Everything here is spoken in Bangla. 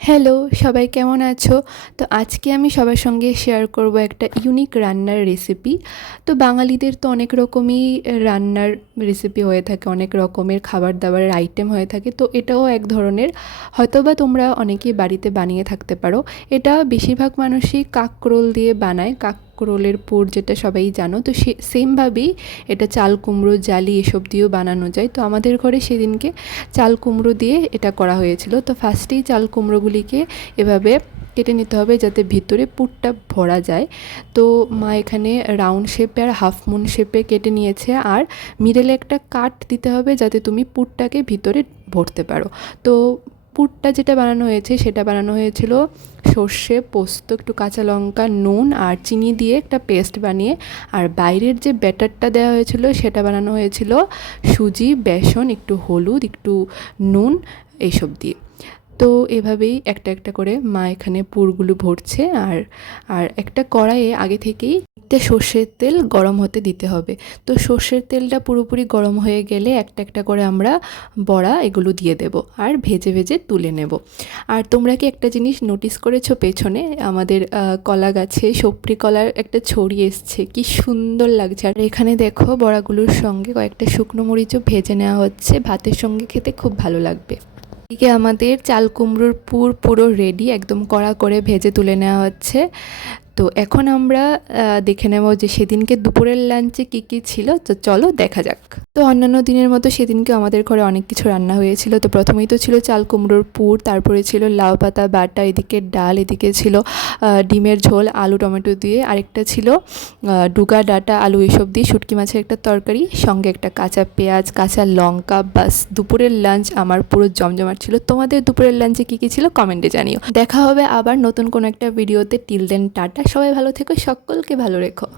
হ্যালো, সবাই কেমন আছো? তো আজকে আমি সবার সঙ্গে শেয়ার করব একটা ইউনিক রান্নার রেসিপি। তো বাঙালিদের তো অনেক রকমই রান্নার রেসিপি হয়ে থাকে, অনেক রকমের খাবার-দাবারের আইটেম হয়ে থাকে। তো এটাও এক ধরনের, হয়তোবা তোমরা অনেকেই বাড়িতে বানিয়ে থাকতে পারো। এটা বেশিরভাগ মানুষই কাঁকরোল দিয়ে বানায়, কাঁকরোলের পুর যেটা সবাই জানো। তো সেমভাবেই এটা চাল কুমড়ো, জালি এসব দিয়েও বানানো যায়। তো আমাদের ঘরে সেদিনকে চাল কুমড়ো দিয়ে এটা করা হয়েছিল। তো ফার্স্টেই চাল কুমড়োগুলিকে এভাবে কেটে নিতে হবে যাতে ভিতরে পুরটা ভরা যায়। তো মা এখানে রাউন্ড শেপে আর হাফ মুন শেপে কেটে নিয়েছে, আর মিডলে একটা কাট দিতে হবে যাতে তুমি পুরটাকে ভিতরে ভরতে পারো। তো পুরটা যেটা বানানো হয়েছে সেটা বানানো হয়েছিল সর্ষে, পোস্ত, একটু কাঁচা লঙ্কা, নুন আর চিনি দিয়ে একটা পেস্ট বানিয়ে। আর বাইরের যে ব্যাটারটা দেওয়া হয়েছিল সেটা বানানো হয়েছিল সুজি, বেসন, একটু হলুদ, একটু নুন এইসব দিয়ে। তো এভাবেই একটা একটা করে মা এখানে পুরগুলো ভরছে। আর আর একটা কড়াইয়ে আগে থেকেই একটা সর্ষের তেল গরম হতে দিতে হবে। তো সর্ষের তেলটা পুরোপুরি গরম হয়ে গেলে একটা একটা করে আমরা বড়া এগুলো দিয়ে দেব আর ভেজে ভেজে তুলে নেব। আর তোমরা কি একটা জিনিস নোটিস করেছো, পেছনে আমাদের কলা গাছে সপরি কলার একটা ছড়ি এসছে, কি সুন্দর লাগছে। আর এখানে দেখো বড়াগুলোর সঙ্গে কয়েকটা শুকনো মরিচও ভেজে নেওয়া হচ্ছে, ভাতের সঙ্গে খেতে খুব ভালো লাগবে। এদিকে আমাদের চাল কুমড়োর পুর পুরো রেডি, একদম কড়া করে ভেজে তুলে নেওয়া হচ্ছে। তো এখন আমরা দেখে নেব যে সেদিনকে দুপুরের লাঞ্চে কী কী ছিল। তো চলো দেখা যাক। তো অন্যান্য দিনের মতো সেদিনকে আমাদের ঘরে অনেক কিছু রান্না হয়েছিল। তো প্রথমেই তো ছিল চাল কুমড়োর পুর, তারপরে ছিল লাউ পাতা বাটা, এদিকে ডাল, এদিকে ছিল ডিমের ঝোল আলু টমেটো দিয়ে, আরেকটা ছিল ডুগা ডাঁটা আলু এসব দিয়ে শুটকি মাছের একটা তরকারি, সঙ্গে একটা কাঁচা পেঁয়াজ, কাঁচা লঙ্কা। বাস, দুপুরের লাঞ্চ আমার পুরো জমজমাট ছিল। তোমাদের দুপুরের লাঞ্চে কী কী ছিল কমেন্টে জানিও। দেখা হবে আবার নতুন কোনো একটা ভিডিওতে। টিল দেন টাটা, সবাই ভালো থেকো, সকলকে ভালো রেখো।